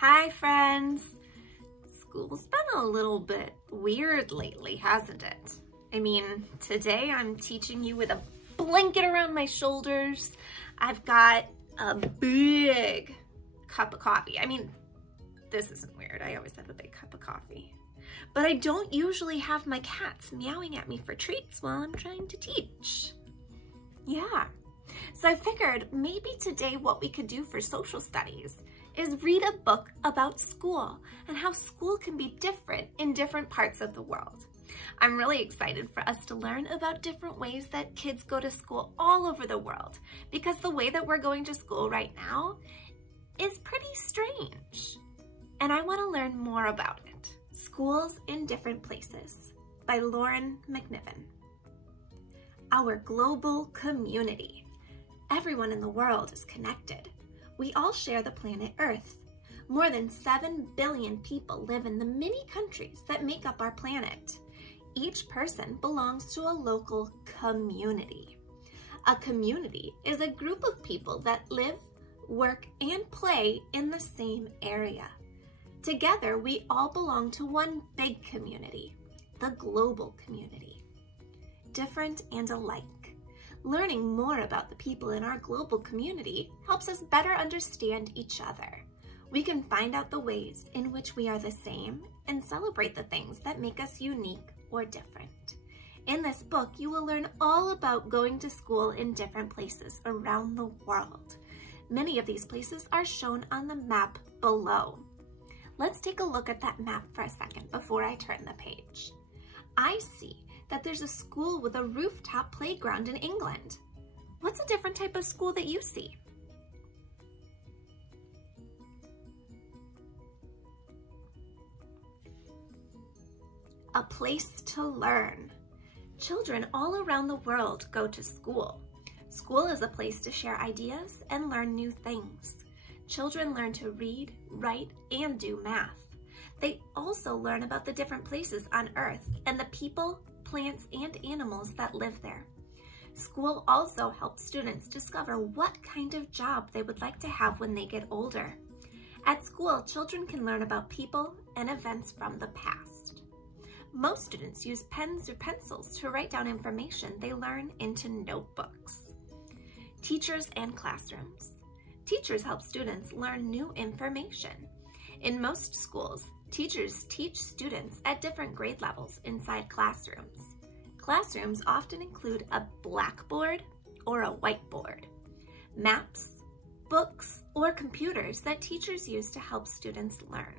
Hi friends! School's been a little bit weird lately, hasn't it? I mean, today I'm teaching you with a blanket around my shoulders. I've got a big cup of coffee. I mean, this isn't weird. I always have a big cup of coffee. But I don't usually have my cats meowing at me for treats while I'm trying to teach. Yeah. So I figured maybe today what we could do for social studies is read a book about school and how school can be different in different parts of the world. I'm really excited for us to learn about different ways that kids go to school all over the world, because the way that we're going to school right now is pretty strange. And I want to learn more about it. Schools in Different Places by Lauren McNiven. Our global community. Everyone in the world is connected. We all share the planet Earth. More than 7 billion people live in the many countries that make up our planet. Each person belongs to a local community. A community is a group of people that live, work, and play in the same area. Together, we all belong to one big community, the global community. Different and alike. Learning more about the people in our global community helps us better understand each other. We can find out the ways in which we are the same and celebrate the things that make us unique or different. In this book, you will learn all about going to school in different places around the world. Many of these places are shown on the map below. Let's take a look at that map for a second before I turn the page. I see that there's a school with a rooftop playground in England. What's a different type of school that you see? A place to learn. Children all around the world go to school. School is a place to share ideas and learn new things. Children learn to read, write, and do math. They also learn about the different places on Earth and the people, plants, and animals that live there. School also helps students discover what kind of job they would like to have when they get older. At school, children can learn about people and events from the past. Most students use pens or pencils to write down information they learn into notebooks. Teachers and classrooms. Teachers help students learn new information. In most schools, teachers teach students at different grade levels inside classrooms. Classrooms often include a blackboard or a whiteboard, maps, books, or computers that teachers use to help students learn.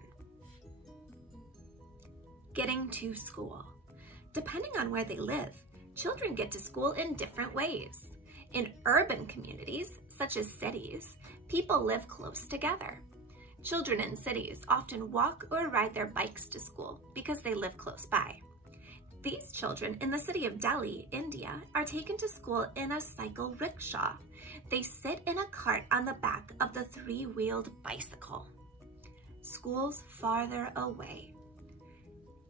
Getting to school. Depending on where they live, children get to school in different ways. In urban communities, such as cities, people live close together. Children in cities often walk or ride their bikes to school because they live close by. These children in the city of Delhi, India, are taken to school in a cycle rickshaw. They sit in a cart on the back of the three-wheeled bicycle. Schools farther away.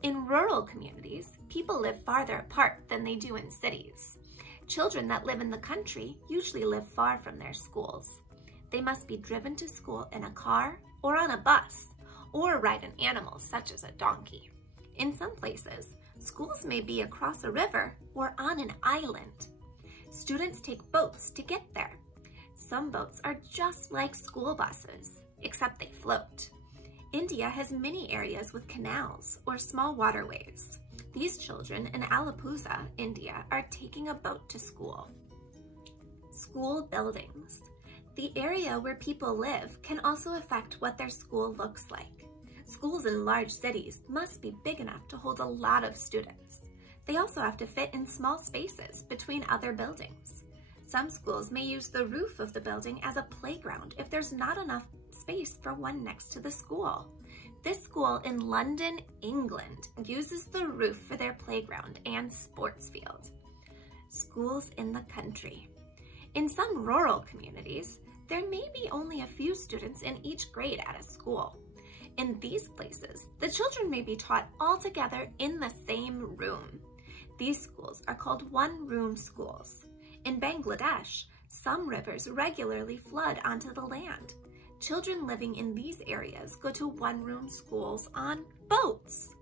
In rural communities, people live farther apart than they do in cities. Children that live in the country usually live far from their schools. They must be driven to school in a car or on a bus, or ride an animal such as a donkey. In some places, schools may be across a river or on an island. Students take boats to get there. Some boats are just like school buses, except they float. India has many areas with canals or small waterways. These children in Alappuzha, India, are taking a boat to school. School buildings. The area where people live can also affect what their school looks like. Schools in large cities must be big enough to hold a lot of students. They also have to fit in small spaces between other buildings. Some schools may use the roof of the building as a playground if there's not enough space for one next to the school. This school in London, England, uses the roof for their playground and sports field. Schools in the country. In some rural communities, there may be only a few students in each grade at a school. In these places, the children may be taught all together in the same room. These schools are called one-room schools. In Bangladesh, some rivers regularly flood onto the land. Children living in these areas go to one-room schools on boats.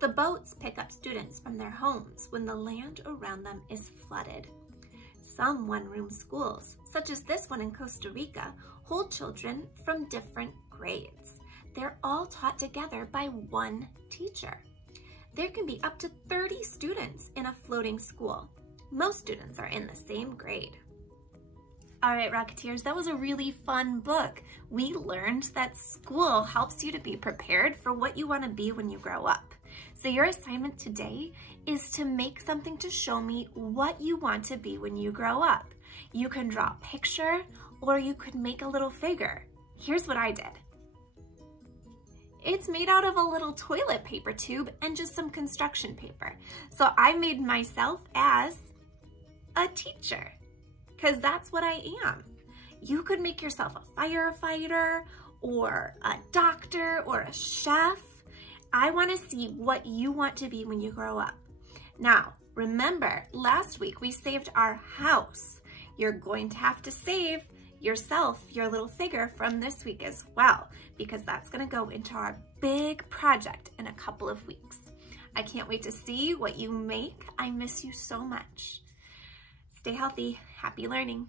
The boats pick up students from their homes when the land around them is flooded. Some one-room schools, such as this one in Costa Rica, hold children from different grades. They're all taught together by one teacher. There can be up to 30 students in a floating school. Most students are in the same grade. All right, Rocketeers, that was a really fun book. We learned that school helps you to be prepared for what you want to be when you grow up. So your assignment today is to make something to show me what you want to be when you grow up. You can draw a picture or you could make a little figure. Here's what I did. It's made out of a little toilet paper tube and just some construction paper. So I made myself as a teacher, because that's what I am. You could make yourself a firefighter or a doctor or a chef. I want to see what you want to be when you grow up. Now, remember, last week we saved our house. You're going to have to save yourself, your little figure from this week as well, because that's going to go into our big project in a couple of weeks. I can't wait to see what you make. I miss you so much. Stay healthy. Happy learning.